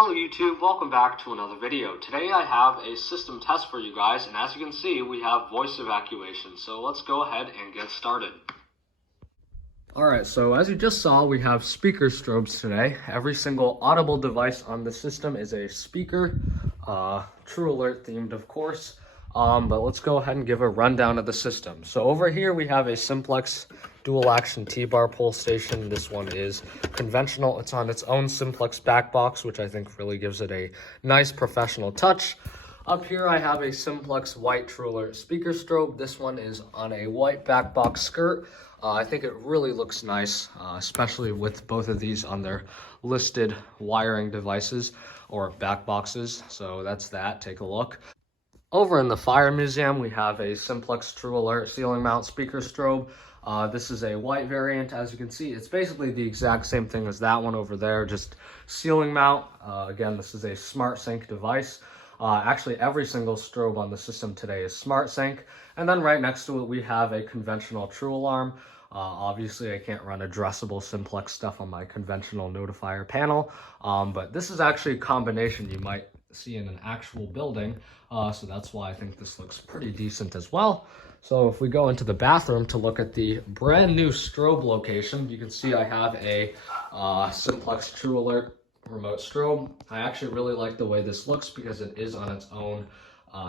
Hello YouTube, welcome back to another video. Today I have a system test for you guys, and as you can see, we have voice evacuation. So let's go ahead and get started. Alright, so as you just saw, we have speaker strobes today. Every single audible device on the system is a speaker, Truealert themed of course. But let's go ahead and give a rundown of the system. So over here we have a Simplex dual action T-bar pull station. This one is conventional. It's on its own Simplex back box, which I think really gives it a nice professional touch. Up here I have a Simplex white Truealert speaker strobe. This one is on a white back box skirt. I think it really looks nice, especially with both of these on their listed wiring devices or back boxes. So that's that. Take a look. Over in the Fire Museum, we have a Simplex Truealert ceiling mount speaker strobe. This is a white variant. As you can see, it's basically the exact same thing as that one over there, just ceiling mount. Again, this is a smart sync device. Actually, every single strobe on the system today is smart sync. And then right next to it, we have a conventional true alarm. Obviously, I can't run addressable Simplex stuff on my conventional notifier panel, but this is actually a combination you might see in an actual building, so that's why I think this looks pretty decent as well. So if we go into the bathroom to look at the brand new strobe location, you can see I have a Simplex Truealert remote strobe. I actually really like the way this looks because it is on its own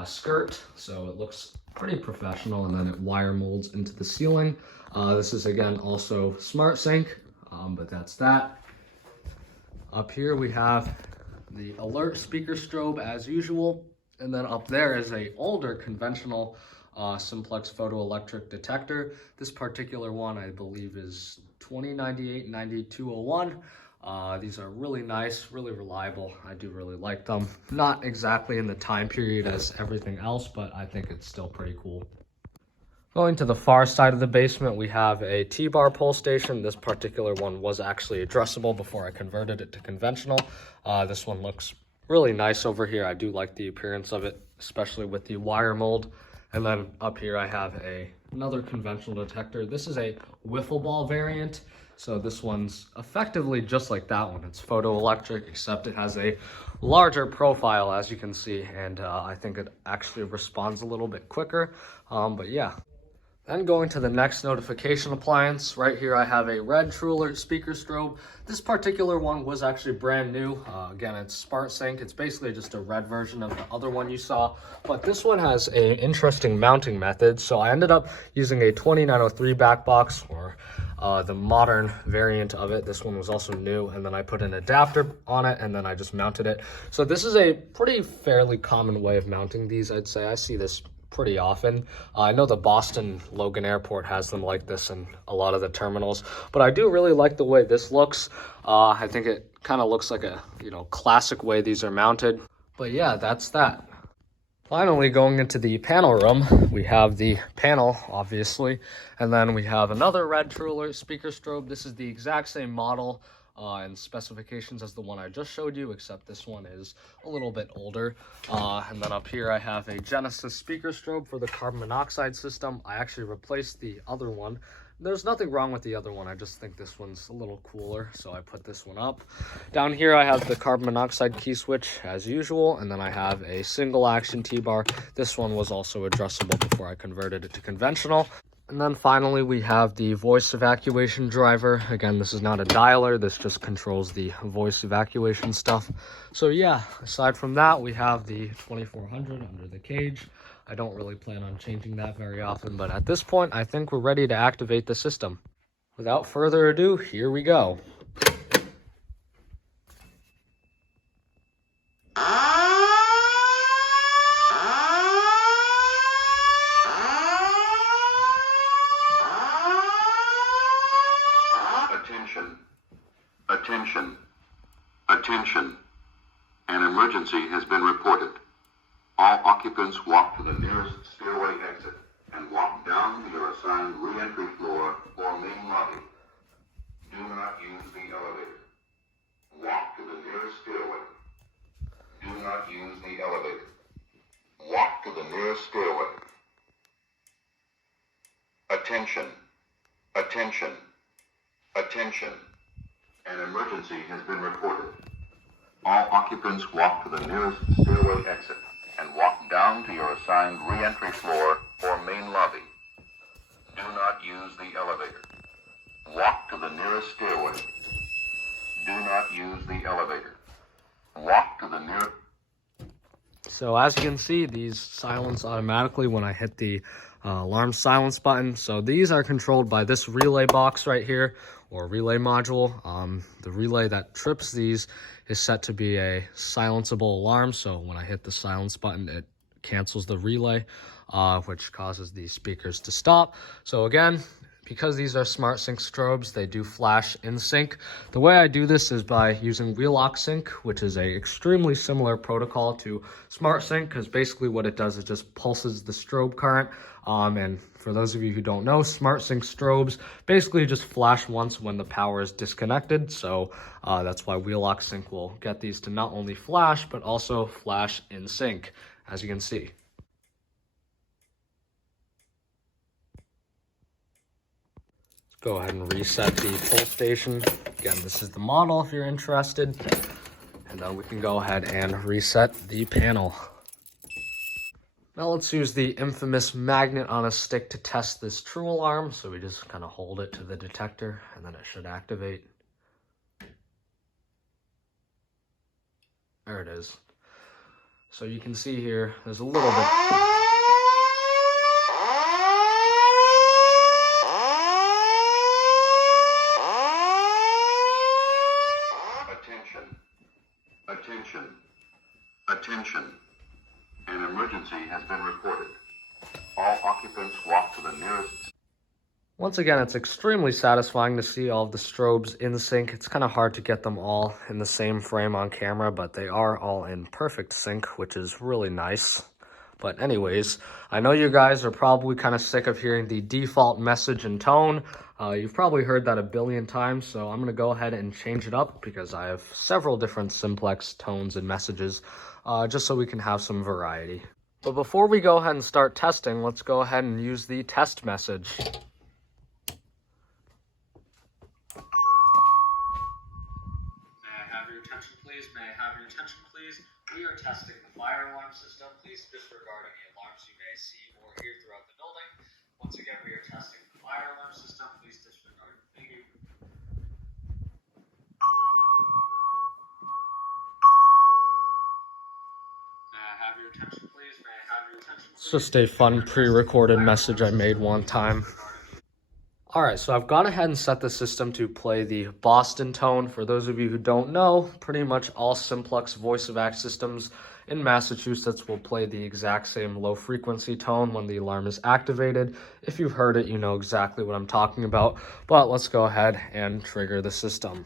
skirt, so it looks pretty professional, and then it wire molds into the ceiling. This is again also smart sync, but that's that. Up here we have the alert speaker strobe as usual, and then up there is a older conventional Simplex photoelectric detector. This particular one I believe is 2098-9201. These are really nice, really reliable. I do really like them. Not exactly in the time period as everything else, but I think it's still pretty cool. Going to the far side of the basement, we have a T-bar pull station. This particular one was actually addressable before I converted it to conventional. This one looks really nice over here. I do like the appearance of it, especially with the wire mold. And then up here I have another conventional detector. This is a wiffle ball variant. So this one's effectively just like that one. It's photoelectric, except it has a larger profile, as you can see. And I think it actually responds a little bit quicker. But yeah. Then going to the next notification appliance, right here I have a red Truealert speaker strobe. This particular one was actually brand new. Again, it's smart sync. It's basically just a red version of the other one you saw, but this one has an interesting mounting method. So I ended up using a 2903 back box, or the modern variant of it. This one was also new, and then I put an adapter on it, and then I just mounted it. So this is a pretty fairly common way of mounting these, I'd say. I see this pretty often. I know the Boston Logan Airport has them like this in a lot of the terminals, but I do really like the way this looks. I think it kind of looks like a, classic way these are mounted. But yeah, that's that. Finally, going into the panel room, we have the panel, obviously, and then we have another red Truealert speaker strobe. This is the exact same model and specifications as the one I just showed you, except this one is a little bit older. And then up here I have a Genesis speaker strobe for the carbon monoxide system. I actually replaced the other one. There's nothing wrong with the other one, I just think this one's a little cooler, so I put this one up. Down here I have the carbon monoxide key switch as usual, and then I have a single action T-bar. This one was also addressable before I converted it to conventional. And then finally we have the voice evacuation driver. Again, this is not a dialer, this just controls the voice evacuation stuff. So yeah, aside from that, we have the 2400 under the cage. I don't really plan on changing that very often, but at this point, I think we're ready to activate the system. Without further ado, here we go. Attention. Attention. An emergency has been reported. All occupants walk to the nearest stairway exit and walk down to your assigned re-entry floor or main lobby. Do not use the elevator. Walk to the nearest stairway. Do not use the elevator. Walk to the nearest stairway. Attention. Attention. Attention. An emergency has been reported. All occupants walk to the nearest stairway exit and walk down to your assigned re-entry floor or main lobby. Do not use the elevator. Walk to the nearest stairway. Do not use the elevator. Walk to the nearest... So as you can see, these silence automatically when I hit the alarm silence button. So these are controlled by this relay box right here, or relay module. The relay that trips these is set to be a silenceable alarm. So when I hit the silence button, it cancels the relay, which causes the speakers to stop. So again, because these are smart sync strobes, they do flash in sync. The way I do this is by using wheel-lock sync, which is a extremely similar protocol to smart sync, because basically what it does is just pulses the strobe current. And for those of you who don't know, smart sync strobes basically just flash once when the power is disconnected. So that's why wheel-lock sync will get these to not only flash, but also flash in sync, as you can see. Go ahead and reset the pull station. Again, this is the model if you're interested. And then we can go ahead and reset the panel. Now let's use the infamous magnet on a stick to test this true alarm. So we just kind of hold it to the detector and then it should activate. There it is. So you can see here, there's a little bit. Attention. Attention. An emergency has been reported. All occupants walk to the nearest... Once again, it's extremely satisfying to see all of the strobes in sync. It's kind of hard to get them all in the same frame on camera, but they are all in perfect sync, which is really nice. But anyways, I know you guys are probably kind of sick of hearing the default message and tone. You've probably heard that a billion times, so I'm going to go ahead and change it up because I have several different Simplex tones and messages, just so we can have some variety. But before we go ahead and start testing, let's go ahead and use the test message. May I have your attention, please? We are testing the fire alarm system. Please disregard any alarms you may see or hear throughout the building. Once again, we are testing the fire alarm system. Please disregard. Thank you. May I have your attention, please? May I have your attention, please? It's just a fun pre-recorded message I made one time. Alright, so I've gone ahead and set the system to play the Boston tone. For those of you who don't know, pretty much all Simplex voice-evac systems in Massachusetts will play the exact same low-frequency tone when the alarm is activated. If you've heard it, you know exactly what I'm talking about. But let's go ahead and trigger the system.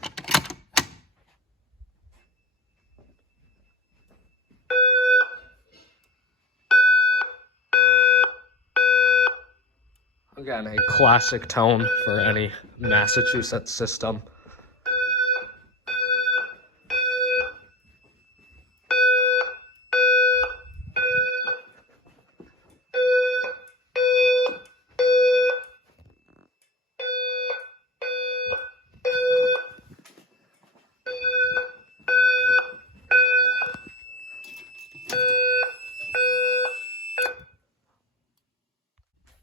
Again, a classic tone for any Massachusetts system.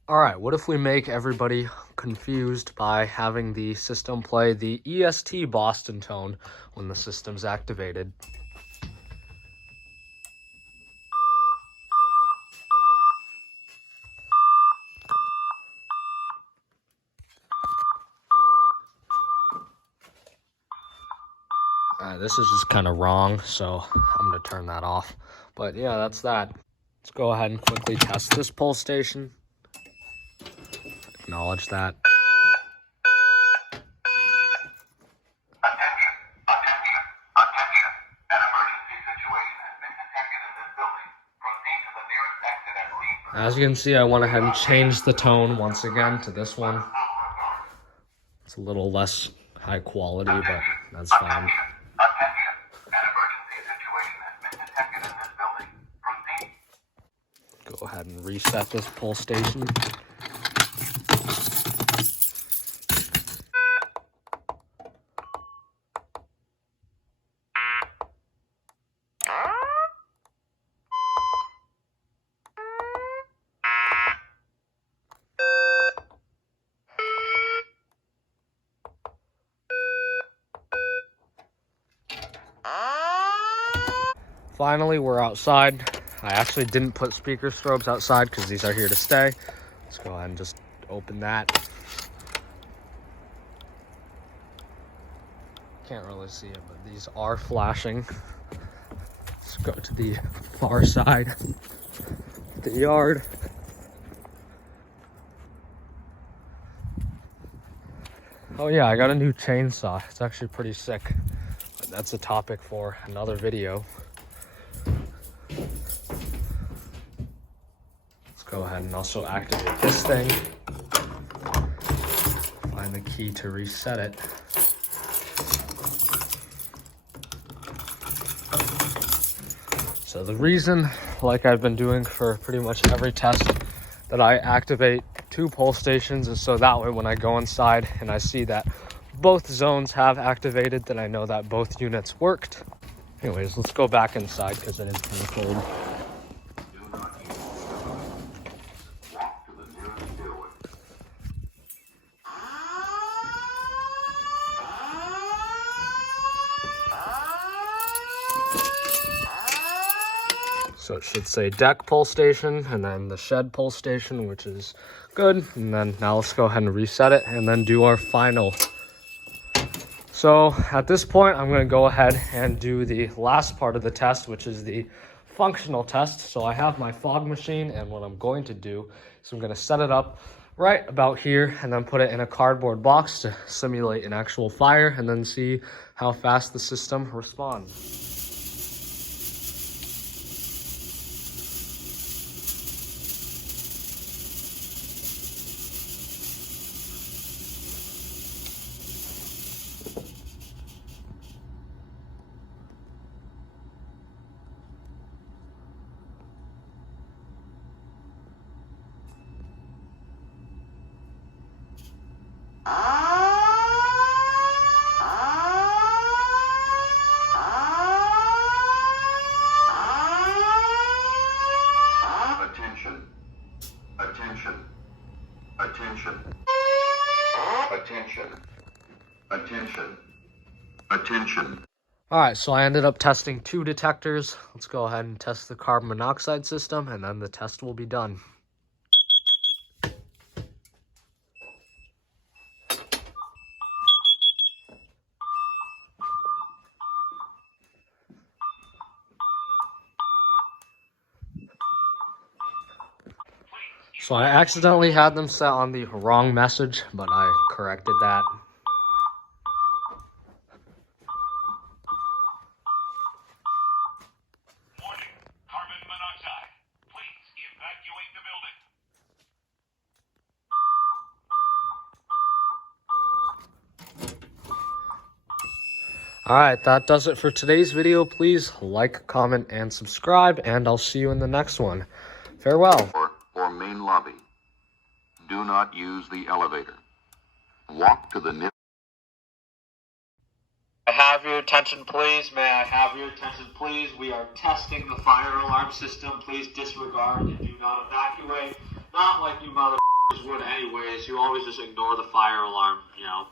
Alright, what if we make everybody confused by having the system play the EST Boston tone when the system's activated? This is just kind of wrong, so I'm going to turn that off. But yeah, that's that. Let's go ahead and quickly test this pull station. Acknowledge that. As you can see, I went ahead and changed the tone once again to this one. It's a little less high quality, but that's fine. Go ahead and reset this pull station. finally, we're outside. I actually didn't put speaker strobes outside because these are here to stay. Let's go ahead and just open that. Can't really see it, but these are flashing. Let's go to the far side of the yard. Oh yeah, I got a new chainsaw. It's actually pretty sick. But that's a topic for another video. Let's go ahead and also activate this thing. Find the key to reset it. So the reason, like I've been doing for pretty much every test, that I activate 2 pull stations is so that way when I go inside and I see that both zones have activated, then I know that both units worked. Anyways, let's go back inside because it is pretty cold. Walk to the nearest stairway. So it should say deck pull station and then the shed pull station, which is good. And then now let's go ahead and reset it and then do our final. So at this point, I'm going to go ahead and do the last part of the test, which is the functional test. So I have my fog machine, and what I'm going to do is I'm going to set it up right about here and then put it in a cardboard box to simulate an actual fire and then see how fast the system responds. Attention. Attention. Attention. Attention. Attention. Attention. All right, so I ended up testing 2 detectors. Let's go ahead and test the carbon monoxide system, and then the test will be done. So I accidentally had them set on the wrong message, but I corrected that. Warning, carbon monoxide. Please evacuate the building. All right, that does it for today's video. Please like, comment, and subscribe, and I'll see you in the next one. Farewell. Or main lobby. Do not use the elevator. Walk to the nearest. I have your attention, please. May I have your attention, please? We are testing the fire alarm system. Please disregard and do not evacuate. Not like you motherfuckers would anyways. You always just ignore the fire alarm, you know.